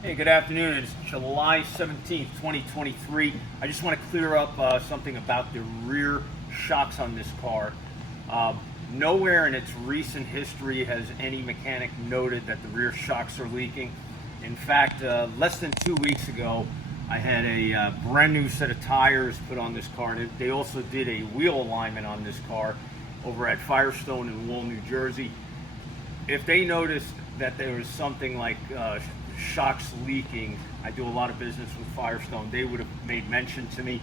Hey, good afternoon. It's July 17th, 2023. I just want to clear up something about the rear shocks on this car. Nowhere in its recent history has any mechanic noted that the rear shocks are leaking. In fact, less than 2 weeks ago, I had a brand new set of tires put on this car, and they also did a wheel alignment on this car over at Firestone in Wall, New Jersey. If they noticed that there was something like shocks leaking, I do a lot of business with Firestone, they would have made mention to me,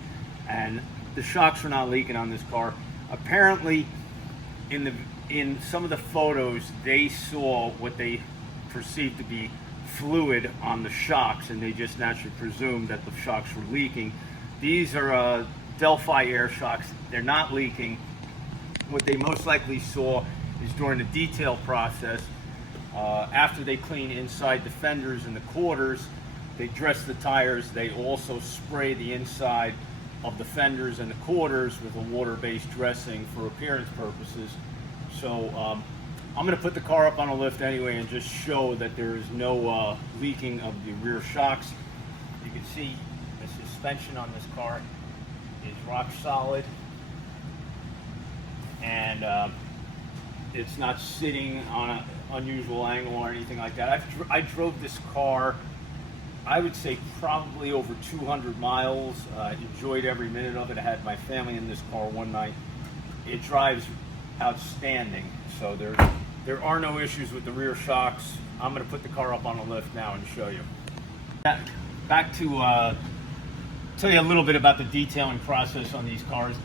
and the shocks were not leaking on this car. Apparently, in some of the photos, they saw what they perceived to be fluid on the shocks, and they just naturally presumed that the shocks were leaking. These are Delphi air shocks. They're not leaking. What they most likely saw is during the detail process, after they clean inside the fenders and the quarters, they dress the tires. They also spray the inside of the fenders and the quarters with a water-based dressing for appearance purposes. So I'm going to put the car up on a lift anyway and just show that there is no leaking of the rear shocks. You can see the suspension on this car is rock solid, and it's not sitting on an unusual angle or anything like that. I drove this car, I would say probably over 200 miles. Enjoyed every minute of it. I had my family in this car one night. It drives outstanding. So there are no issues with the rear shocks. I'm going to put the car up on a lift now and show you. Back to tell you a little bit about the detailing process on these cars.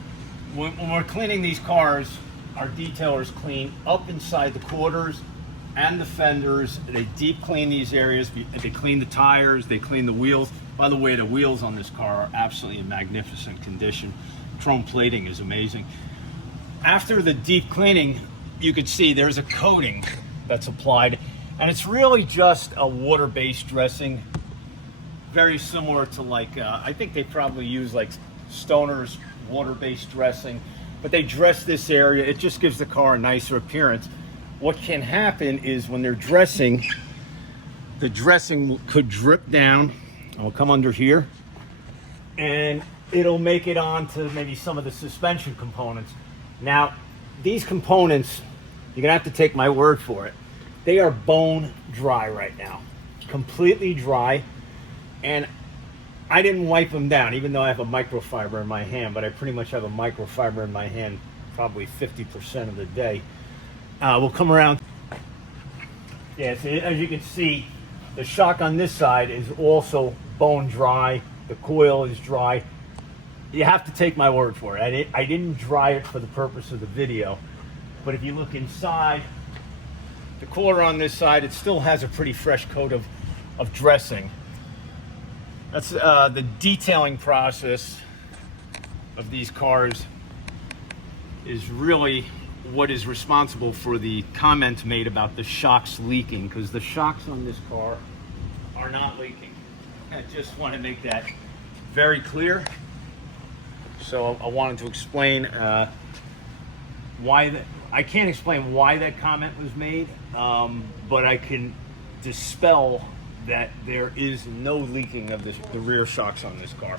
When we're cleaning these cars, our detailers clean up inside the quarters and the fenders. They deep clean these areas. They clean the tires, they clean the wheels. By the way, the wheels on this car are absolutely in magnificent condition. Chrome plating is amazing. After the deep cleaning, you can see there's a coating that's applied, and it's really just a water-based dressing, very similar to like, I think they probably use like Stoner's water-based dressing, but they dress this area. It just gives the car a nicer appearance. What can happen is when they're dressing, the dressing could drip down. I'll come under here, and it'll make it onto maybe some of the suspension components. Now, these components, you're gonna have to take my word for it. They are bone dry right now, completely dry, and I didn't wipe them down, even though I have a microfiber in my hand, but I pretty much have a microfiber in my hand probably 50% of the day. We'll come around. Yeah, so as you can see, the shock on this side is also bone dry. The coil is dry. You have to take my word for it. I didn't dry it for the purpose of the video, but if you look inside, the quarter on this side, it still has a pretty fresh coat of dressing. That's the detailing process of these cars is really what is responsible for the comments made about the shocks leaking, because the shocks on this car are not leaking. I just want to make that very clear. So I wanted to explain why I can't explain why that comment was made, but I can dispel that there is no leaking of the rear shocks on this car.